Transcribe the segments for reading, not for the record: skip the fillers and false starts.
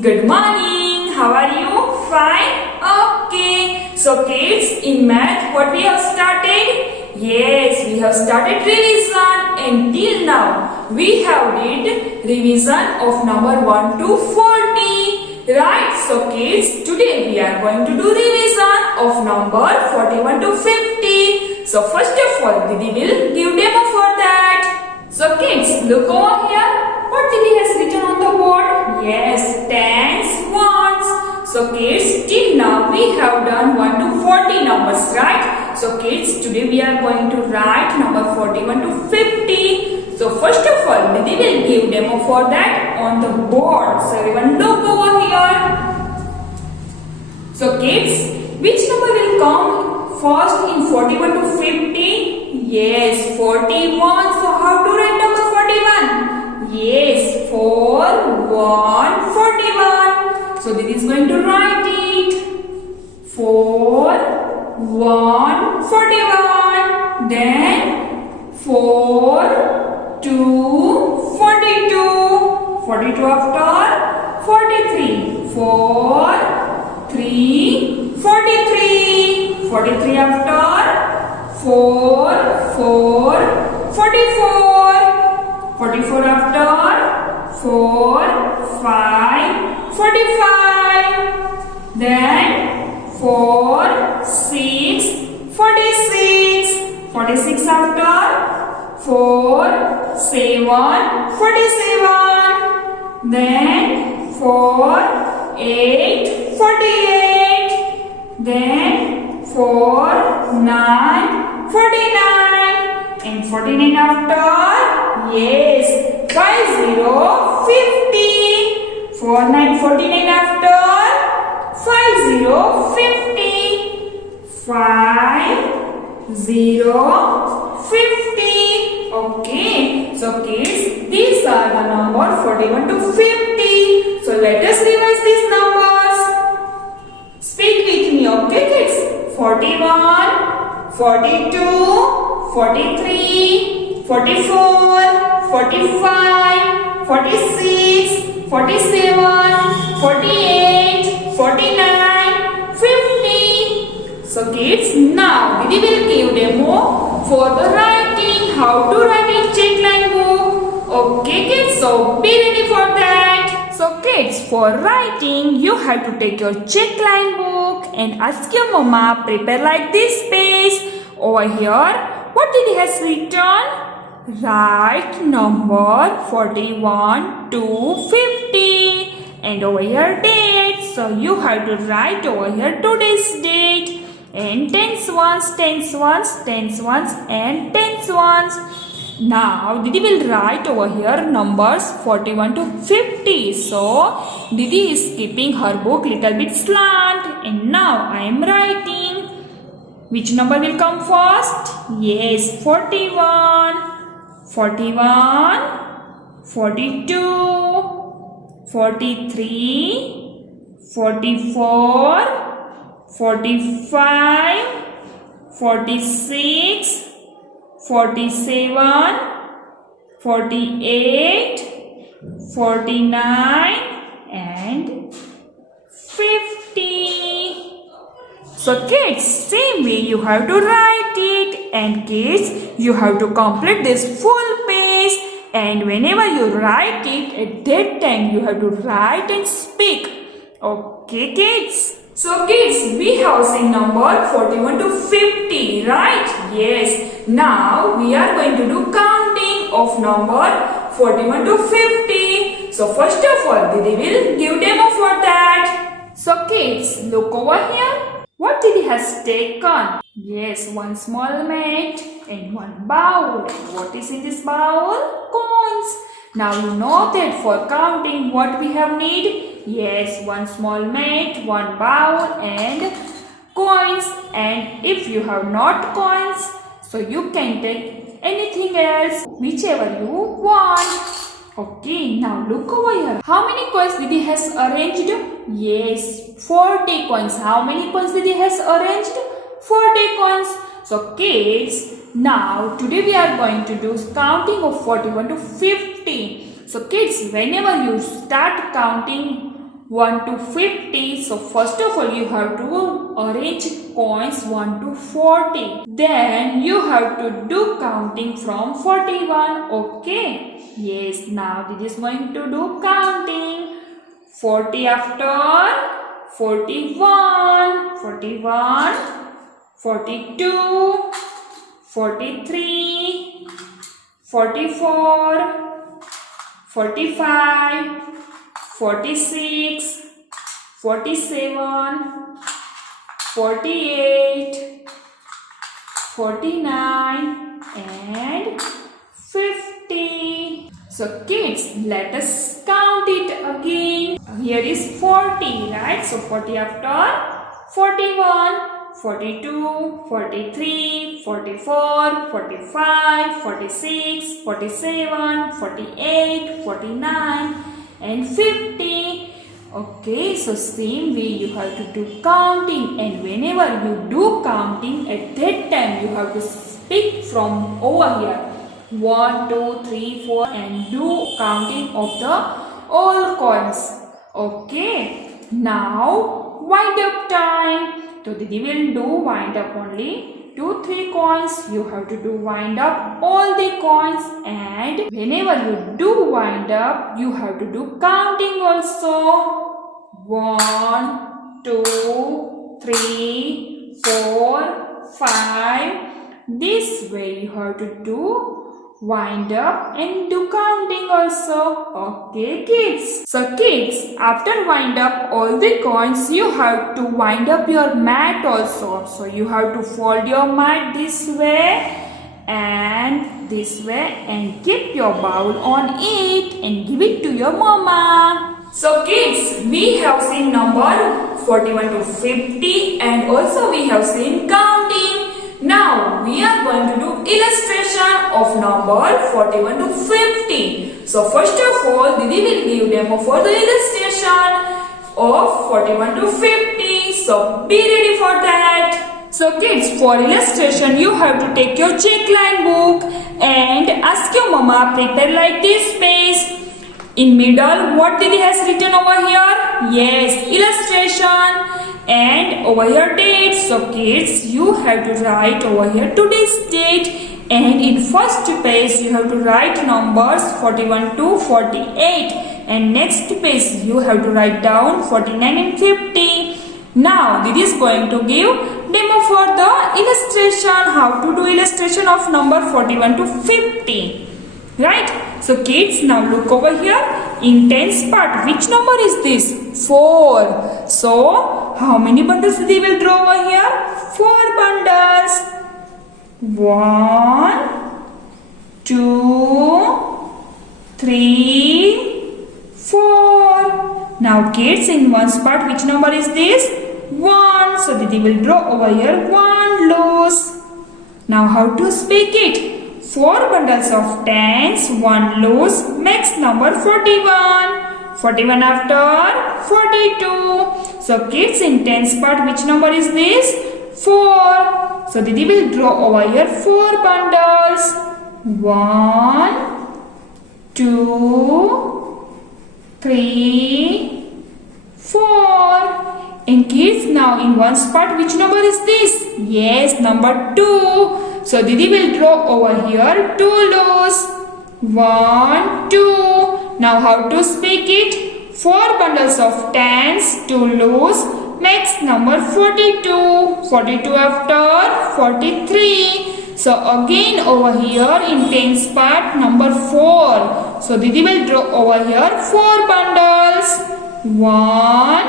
good morning. How are you? Fine? Okay. So kids, in math what we have started? Yes, we have started revision until now. We have did revision of number 1 to 40. Right? So kids, today we are going to do revision of number 41 to 50. So first of all, Didi will give demo for that. So kids, look over here. What Didi has written on the board? Yes, tens, ones. So kids, till now we have done 1 to 40 numbers, right? So kids, today we are going to write number 41 to 50. So first of all, Didi will give demo for that on the board. So everyone look over here. So kids, which number will come first in 41 to 50? Yes, 41. So how to write number 41? Yes, 4, 1, 41. So this is going to write it. 4, 1, 41. Then 4, 2, 42. 42 after 43. 4, 3, 43. 43 after 4, 4, 44. 44 after 4, 5, 45. Then 4, 6, 46. 46 after 4, 7, 47. Then 4, 8, 48. Then 4, 9, 49. And 49 after, yes, 50, 50. 4, 9, 49 after, 50, 50. 5, 0, 50. Okay, so kids, these are the number 41 to 50. So let us revise these numbers. Speak with me, okay kids? 41, 42, 43, 44, 45, 46, 47, 48, 49, 50. So kids, now Didi will give demo for the writing, how to write in checkline book. Okay kids, so be ready for that. So kids, for writing, you have to take your checkline book and ask your mama prepare like this page. Over here, what Didi has written? Write number 41 to 50. And over here date. So you have to write over here today's date. And tens ones, tens ones, tens ones and tens ones. Now Didi will write over here numbers 41 to 50. So Didi is keeping her book little bit slant. And now I am writing. Which number will come first? Yes, 41, 41, 42, 43, 44, 45, 46, 47, 48, 49 and 50. So kids, same way you have to write it, and kids, you have to complete this full page, and whenever you write it, at that time you have to write and speak. Okay kids? So kids, we have seen number 41 to 50, right? Yes. Now we are going to do counting of number 41 to 50. So first of all, Didi will give demo for that. So kids, look over here. What Didi has taken? Yes, one small mat and one bowl. And what is in this bowl? Coins. Now you know that for counting what we have need? Yes, one small mat, one bowl and coins. And if you have not coins, so you can take anything else, whichever you want. Okay, now look over here. How many coins Didi has arranged? Yes, 40 coins. How many coins Didi has arranged? 40 coins. So kids, now today we are going to do counting of 41 to 50. So kids, whenever you start counting 1 to 50. So first of all you have to arrange coins 1 to 40. Then you have to do counting from 41. Okay. Yes, now this is going to do counting. 40 after 41, 41, 42, 43, 44, 45, 46, 47, 48, 49 and 50. So kids, let us count it again. Here is 40, right? So 40 after 41, 42, 43, 44, 45, 46, 47, 48, 49 and 50. Okay, so same way you have to do counting, and whenever you do counting, at that time you have to speak from over here 1, 2, 3, 4 and do counting of the all coins. Okay, now wind up time. So Didi will do wind up only 2, 3 coins. You have to do wind up all the coins, and whenever you do wind up, you have to do counting also. 1, 2, 3, 4, 5. This way you have to do wind up and do counting also. Okay kids. So kids, after wind up all the coins, you have to wind up your mat also. So you have to fold your mat this way and this way and keep your bowl on it and give it to your mama. So kids, we have seen number 41 to 50 and also we have seen counting. Now we are going to do illustration of number 41 to 50. So first of all, Didi will give demo for the illustration of 41 to 50. So be ready for that. So kids, for illustration you have to take your checkline book and ask your mama prepare like this page. In middle, what Didi has written over here? Yes, illustration. And over here date. So kids, you have to write over here today's date, and in first page you have to write numbers 41 to 48, and next page you have to write down 49 and 50. Now this is going to give demo for the illustration, how to do illustration of number 41 to 50. Right? So kids, now look over here. In tens part, which number is this? 4. So, how many bundles they will draw over here? 4 bundles. 1, 2, 3, 4. Now kids, in ones part, which number is this? 1. So, Didi will draw over here 1 loose. Now, how to speak it? 4 bundles of tens, 1 loose makes number 41. 41 after 42. So kids, in tens part, which number is this? 4. So Didi will draw over here 4 bundles. 1, 2, 3, 4. And kids, now in ones part, which number is this? Yes, number 2. So Didi will draw over here 2 loose. 1, 2. Now how to speak it? 4 bundles of tens, 2 loose makes number 42. 42 after 43. So again over here in tens part number 4. So Didi will draw over here 4 bundles. 1,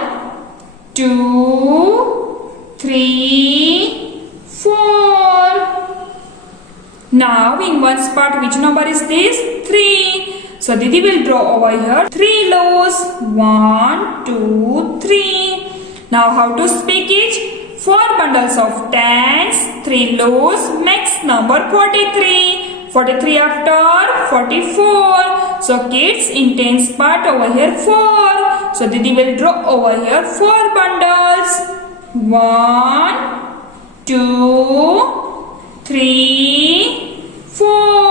2, 3, 4. Now in ones part, which number is this? 3. So Didi will draw over here 3 lows. 1, 2, 3. Now how to speak it? 4 bundles of tens, 3 lows makes number 43. 43 after 44. So kids, in tens part over here 4. So Didi will draw over here 4 bundles. 1, 2, 3, 4.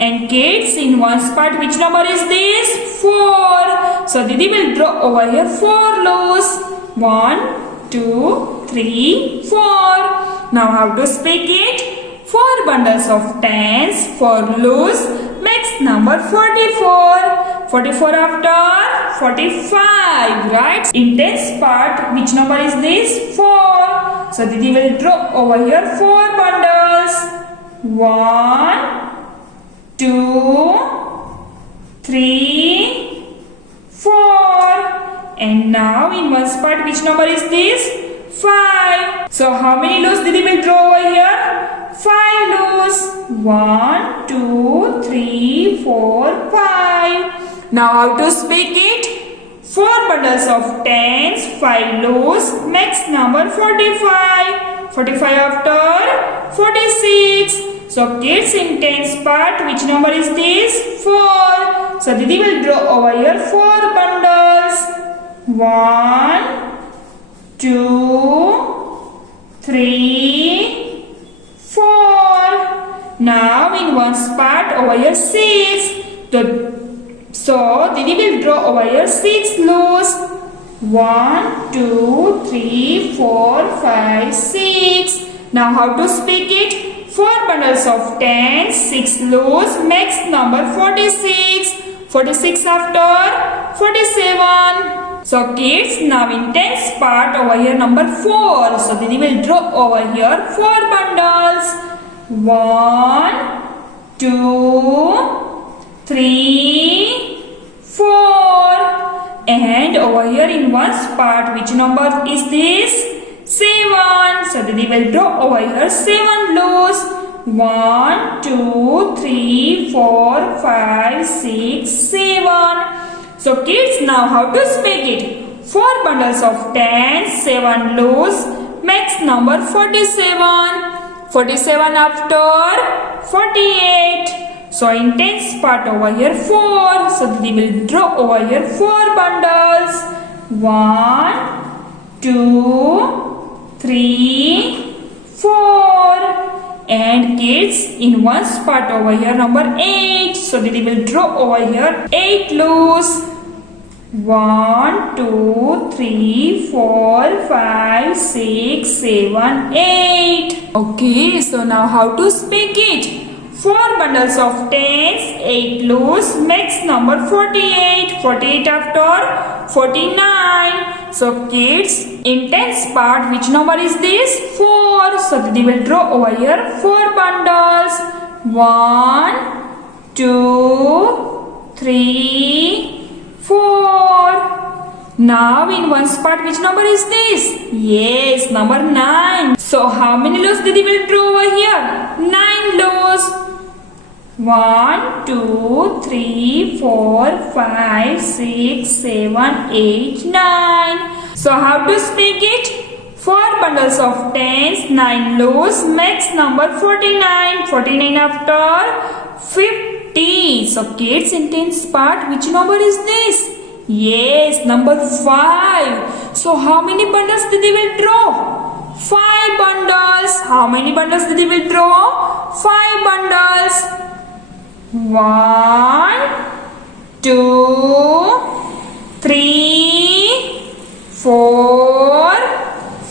And kids, in ones part, which number is this? 4. So Didi will draw over here 4 loaves. 1, 2, 3, 4. Now how to speak it? 4 bundles of tens, 4 loaves makes number 44. 44 after 45, right? In tens part, which number is this? 4. So Didi will draw over here 4 bundles. 1, 2, 3, 4. And now in ones part, which number is this? 5. So how many loaves Didi will draw over here? 5 loaves. 1, 2, 3, 4, 5. Now how to speak it? 4 bundles of tens, 5 loaves makes number 45. 45 after 46. So kids, in tens part, which number is this? 4. So Didi will draw over here 4 bundles. 1, 2, 3, 4. Now in ones part over here 6. So Didi will draw over here 6 loaves. 1, 2, 3, 4, 5, 6. Now how to speak it? 4 bundles of tens, 6 loaves makes number 46. 46 after 47. So kids, now in tens part over here number 4. So Didi will draw over here 4 bundles. 1, 2, 3, 4. And over here in ones part, which number is this? 7. So Didi will draw over here 7 loaves. 1, 2, 3, 4, 5, 6, 7. So kids, now how to speak it? 4 bundles of tens, 7 loaves makes number 47. 47 after 48. So in tens part over here 4. So Didi will draw over here 4 bundles. 1, 2, 3, 4. And kids, in ones part over here number 8. So Didi will draw over here 8 loaves. 1, 2, 3, 4, 5, 6, 7, 8. Okay, so now how to speak it? 4 bundles of tens, 8 loaves makes number 48. 48 after 49. So kids, in tens part, which number is this? 4. So Didi will draw over here 4 bundles. 1, 2, 3, 4. Now in ones part, which number is this? Yes, number 9. So how many loaves Didi will draw over here? 9 loaves. 1, 2, 3, 4, 5, 6, 7, 8, 9. So how to speak it? 4 bundles of tens, 9 loaves makes number 49. 49 after 50. So kids, in tens part, which number is this? Yes, number 5. So how many bundles Didi will draw? 5 bundles. How many bundles Didi will draw? 5 bundles. 1, 2, 3, 4,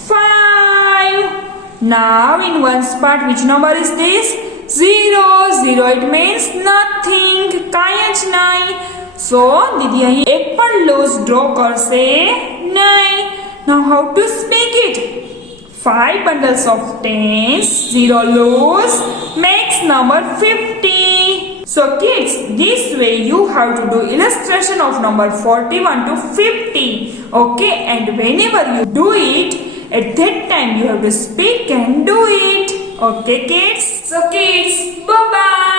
5. Now in ones part, which number is this? 0. 0 it means nothing. કાંઈ જ નહીં. So Didi અહીં એક પણ loaves draw કરશે નહીં. Now how to speak it? 5 bundles of tens, 0 loaves makes number 50. So kids, this way you have to do illustration of number 41 to 50. Okay, and whenever you do it, at that time you have to speak and do it. Okay kids? So kids, bye-bye.